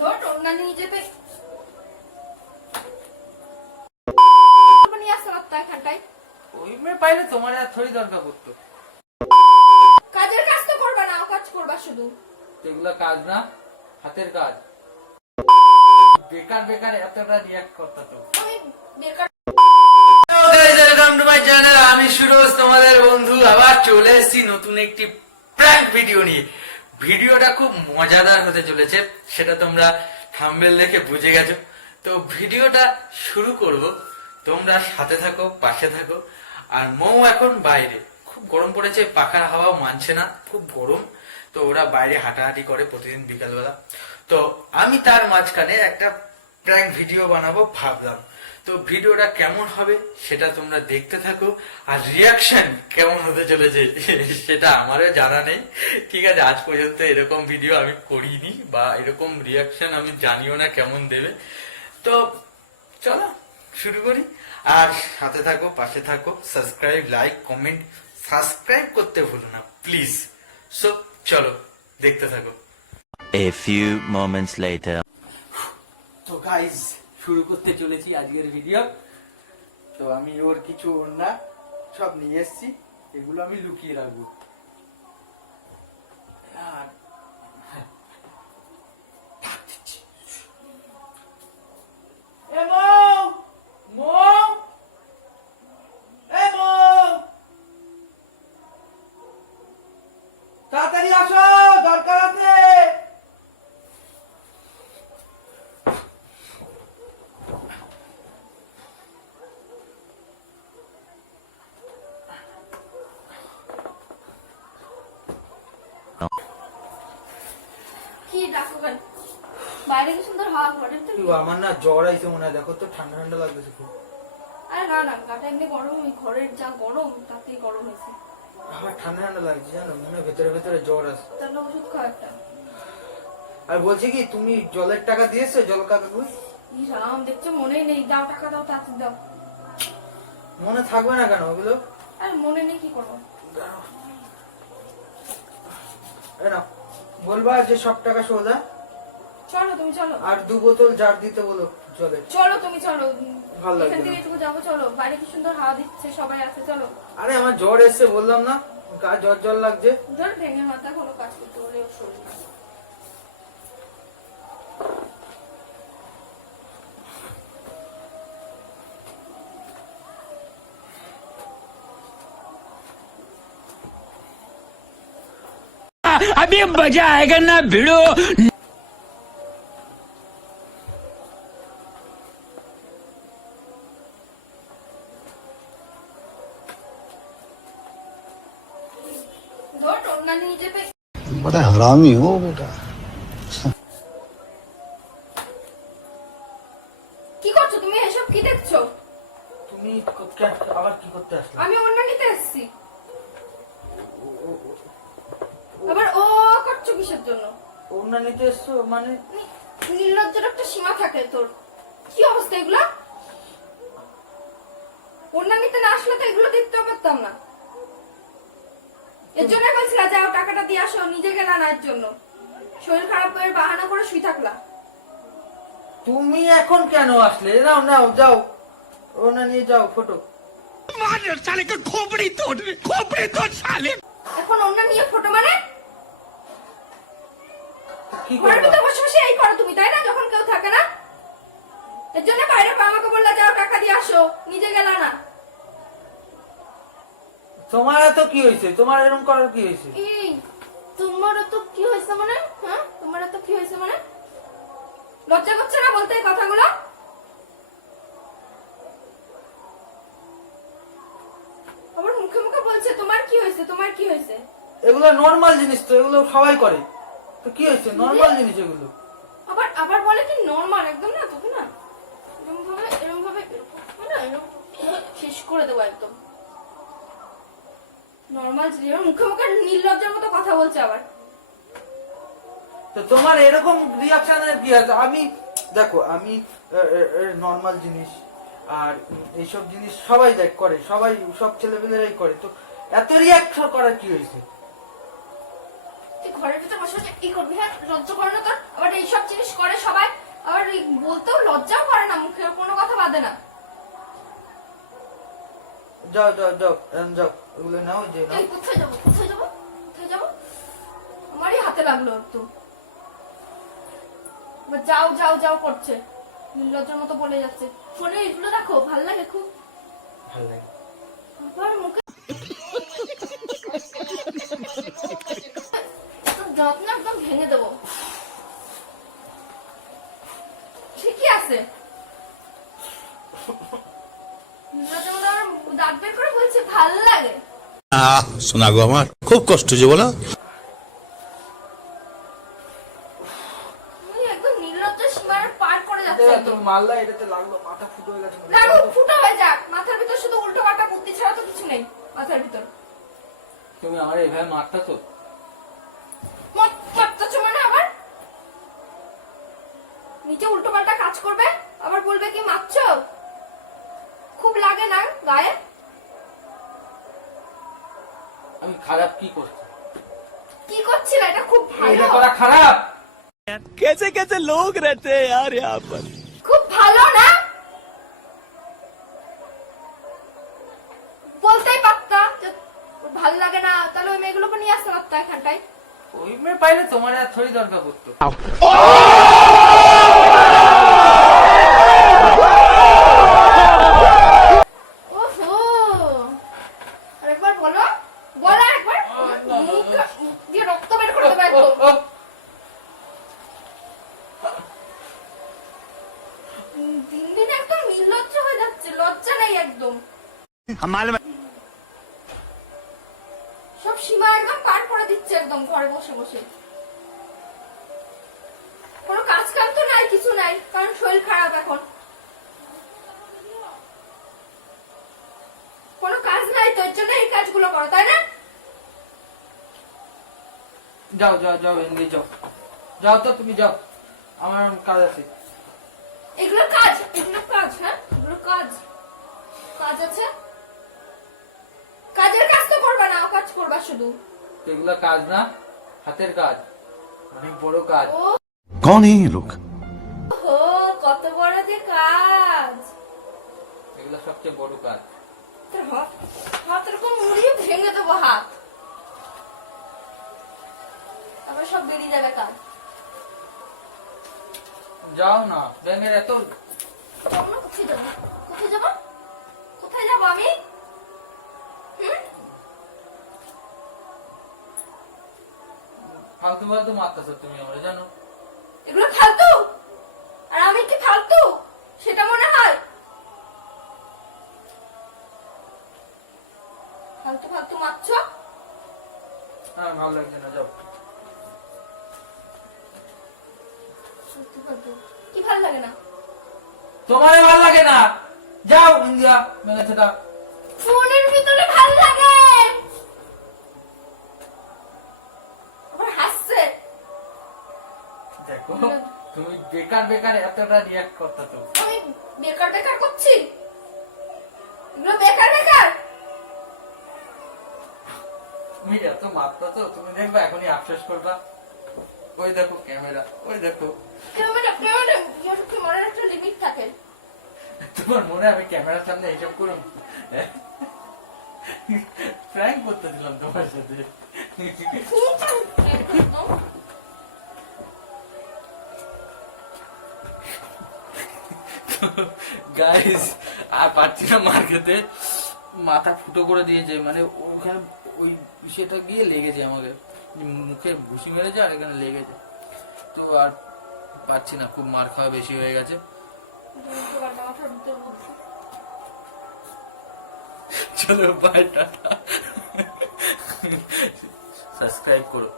ধর ওনা নিয়ে যেতে নিয়ে আসতে পারতো এখানটায়। ওই মেয়ে পাইলে তোমার আর থরি দরকার পড়তো। কাজের কাজ তো করবা না কাজ করবা শুধু। এগুলো কাজ না হাতের কাজ। বেকার বেকার এতটা রিয়াক্ট করতে তো। বেকার আমি সুরজ তোমাদের বন্ধু। আবার চলে এসেছি নতুন একটি প্র্যাঙ্ক ভিডিও নিয়ে। ভিডিওটা খুব মজাদার হতে চলেছে, সেটা তোমরা থাম্বেল দেখে বুঝে গেছো। তো ভিডিওটা শুরু করব, তোমরা সাথে থাকো, পাশে থাকো। আর মৌ এখন বাইরে। খুব গরম পড়েছে পাখার হাওয়া মানছে না, খুব গরম। তো ওরা বাইরে হাঁটাহাঁটি করে প্রতিদিন বিকালবেলা। তো আমি তার মাঝখানে একটা প্র্যাঙ্ক ভিডিও বানাবো, ভাবলাম। তো ভিডিওটা কেমন হবে সেটা তোমরা দেখতে থাকো আর রিয়াকশন কেমন হতে চলেছে সেটা আমারও জানা নেই। ঠিক আছে আজ পর্যন্ত এরকম ভিডিও আমি করিনি বা এরকম রিয়াকশন আমি জানিও না কেমন দেবে। তো চলো শুরু করি। আর সাথে থাকো পাশে থাকো সাবস্ক্রাইব লাইক কমেন্ট সাবস্ক্রাইব করতে ভুলো না প্লিজ সো চলো দেখতে থাকো। A few moments later. তো গাইজ শুরু করতে চলেছি আজকের ভিডিও তো আমি ওর কিছু ওড়না সব নিয়ে এসছি, এগুলো আমি লুকিয়ে রাখব। আর এ মৌ! মৌ! এ মৌ! তাড়াতাড়ি আসো দরকার আছে কি ডাকো কেন বাইরে কি সুন্দর হাওয়া ঘরে তো আমার না জ্বর আইছে মনে হয়। দেখো তো ঠান্ডা ঠান্ডা লাগতেছে খুব। আরে না না গাটা এমনি গরম। ঘরের যা গরম তাতেই গরম হয়েছে। আমার ঠান্ডা ঠান্ডা লাগছে জানো? মনে ভেতরে ভেতরে জ্বর আছে। তাহলে ওষুধ খাও একটা। আর বলছি কি তুমি জলের টাকা দিয়েছ জল কাকা কই রাম দেখছ মনেই নেই। দাও টাকা দাও তাড়াতাড়ি দাও। মনে থাকবে না কেন ওগুলো? আর মনে নেই কি করব? নাও। বলবা যে সব টাকা সোজা? চলো তুমি চলো। আর দু বোতল জার দিতে বলো চলে চলো তুমি চলো। ভালো লাগছে এখান থেকে একটু যাব চলো। বাইরে কি সুন্দর হাওয়া দিচ্ছে সবাই আছে চলো। আরে আমার জ্বর এসছে বললাম না। গা জ্বর জ্বর লাগছে। ধর ভেঙে মাথা কোনো কাজ করতে বলে ওর শরীর अभी मजा आएगा ना भिड़ो ধর ওনা নিয়ে যেতে बड़ा हरामी हो बेटा কি করছো তুমি এসব কি দেখছো তুমি ক- কে- আবার কি করতে আসলে আমি ওনা নিতে এসেছি আবার ও করছ কিসের জন্য? ওনা নিতে এসছো মানে? একটা সীমা থাকে তোর। কি অবস্থা এগুলো? ওনা নিতে না আসলে তো এগুলো দেখতে পারতাম না। এর জন্য বলছি না যাও টাকাটা দিয়ে আসো নিজে গেলা না এর জন্য। শরীর খারাপ করে বাহানা করে শুই থাকলা। তুমি এখন কেন আসলে? নাও নাও যাও। ওনা নিয়ে যাও ফটো। মানের শালিকে খোপড়ি তোর খোপড়ি তোর এখন ওনা নিয়ে ফটো মানে? কি ঘরের ভিতরে বসে বসে এই করো তুমি তাই না? যখন কেউ থাকে না? এর জন্য বাইরে আমাকে বললা যাও টাকা দিয়ে আসো নিজে গেলা না। তোমার এত কি হয়েছে? তোমার এরকম করার কি হয়েছে? এই তোমার তো কি হয়েছে মানে? হ্যাঁ তোমার তো কি হয়েছে মানে? লজ্জা করছে না বলতে এই কথাগুলো? আবার মুখে মুখে বলছে তোমার কি হয়েছে? তোমার কি হয়েছে? এগুলো নর্মাল জিনিস তো এগুলো সবাই করে। তো কি হয়েছে? নর্মাল জিনিস এগুলো। আবার আবার বলে কি নর্মাল একদম না তোকে না? এরকম ভাবে এরকম ভাবে না এরকম শেষ করে দেবো একদম। নর্মাল মুখে মুখে নির্লজ্জের মতো কথা বলছে আবার। তো তোমার এরকম রিয়াকশনের কি আছে আমি দেখো আমি নর্মাল জিনিস আর এইসব জিনিস সবাই দেখ করে সবাই সব ছেলেপেলেরাই করে। তো এত রিয়াক্ট করার কি হয়েছে? তুই ঘরের ভিতরে বসে করবি হ্যাঁ? লজ্জা করে না তোর? আবার এইসব জিনিস করে সবাই। আবার বলতেও লজ্জাও করে না মুখে কোনো কথা বাদে না। যাও যাও যাও যাও। ওগুলো নাও যে নাও। কোথায় যাব কোথায় যাব কোথায় যাব? আমারই হাতে লাগল এবার যাও যাও যাও করছে। নির্লজ্জের মতো বলে যাচ্ছে। ফোনে এগুলো দেখো ভালো লাগে খুব? ভালো লাগে আবার মুখে যত্ন একদম ভেঙে দেবো। ঠিকই আছে। দাঁত বের করে বলছে ভালো লাগে। শোনা গো আমার খুব কষ্ট যে বলো মাল্লা এটাতে লাগল মাথা ফুটো হয়ে গেছে। লাগুক ফুটো হয়ে যাক। মাথার ভিতর শুধু উল্টো পাল্টা বুদ্ধি ছাড়া তো কিছু নেই। মাথার ভিতর। তুমি আমার এইভাবে মারতা তো? নিচে উল্টো পাল্টা কাজ করবে আবার বলবে কি মারছো খুব লাগে না গায়ে আমি খারাপ কি করছি কি করছিল এটা খুব এটা ভালো করা খারাপ कैसे कैसे लोग रहते हैं यार यहाँ पर খুব ভালো না বলতেই পারতা যে ভালো লাগে না তাহলে ওই মেয়েগুলোকে নিয়ে আসতে পারতা এখানটায় ওই মেয়ে পাইলে তোমার আর থরি দরকার পড়তো মালুম সব সীমা একদম পার করে দিচ্ছে একদম ঘরে বসে বসে। কোনো কাজ কাম তো নাই কিছু নাই কারণ শরীর খারাপ এখন। কোনো কাজ নাই তোর জন্য এই কাজগুলো করো তাই না? যাও যাও যাও এমনি যাও। যাও তো তুমি যাও। আমার কাজ আছে। এগুলো কাজ এগুলো কাজ হ্যাঁ? এগুলো কাজ। কাজ আছে? কাজের কাজ তো করবা না কাজ করবা শুধু। এগুলা কাজ না হাতের কাজ। অনেক বড় কাজ। কোন এই লোক? ও কত বড় যে কাজ। এগুলা সবচেয়ে বড় কাজ। হাত হাত মুড়িয়ে ভেঙে হাত। সব বেরিয়ে যাবে কাজ। যাও না ব্যাঙের এত কোথায় যাব? কোথায় যাব? কোথায় যাব আমি? ফালতু ফালতু মারতেছ তুমি আমরা জানো। এগুলো ফালতু! আর আমি কি ফালতু? সেটা মনে হয়? ফালতু ফালতু মারছো হ্যাঁ ভালো লাগছে না যাও। কি ভালো লাগে না? তোমার ভালো লাগে না? যাও ইন্ডিয়া মেলে সেটা ফোনের ভিতরে ভালো লাগে! দেখো তুমি বেকার বেকার এতটা রিয়াক্ট করতে তো। আমি বেকার বেকার করছি? এগুলো বেকার বেকার? তুমি এত মারতে তো তুমি দেখবে এখনই আফসোস করবা। ওই দেখো ক্যামেরা ওই দেখো। ক্যামেরা ক্যামেরা ক্যামেরার একটা লিমিট থাকে? তোমার মনে আমি ক্যামেরার সামনে এইসব করুন প্র্যাঙ্ক করতে দিলাম তোমার সাথে। গাইস আর পারছি না মার খেতে মাথা ফুটো করে দিয়েছে মানে ওখানে ওই সেটা গিয়ে লেগেছে আমাকে। মুখে ঘুষি মেরেছে আর এখানে লেগেছে। তো আর পারছি না, খুব মার খাওয়া বেশি হয়ে গেছে। চলো বাই টাটা। সাবস্ক্রাইব করো।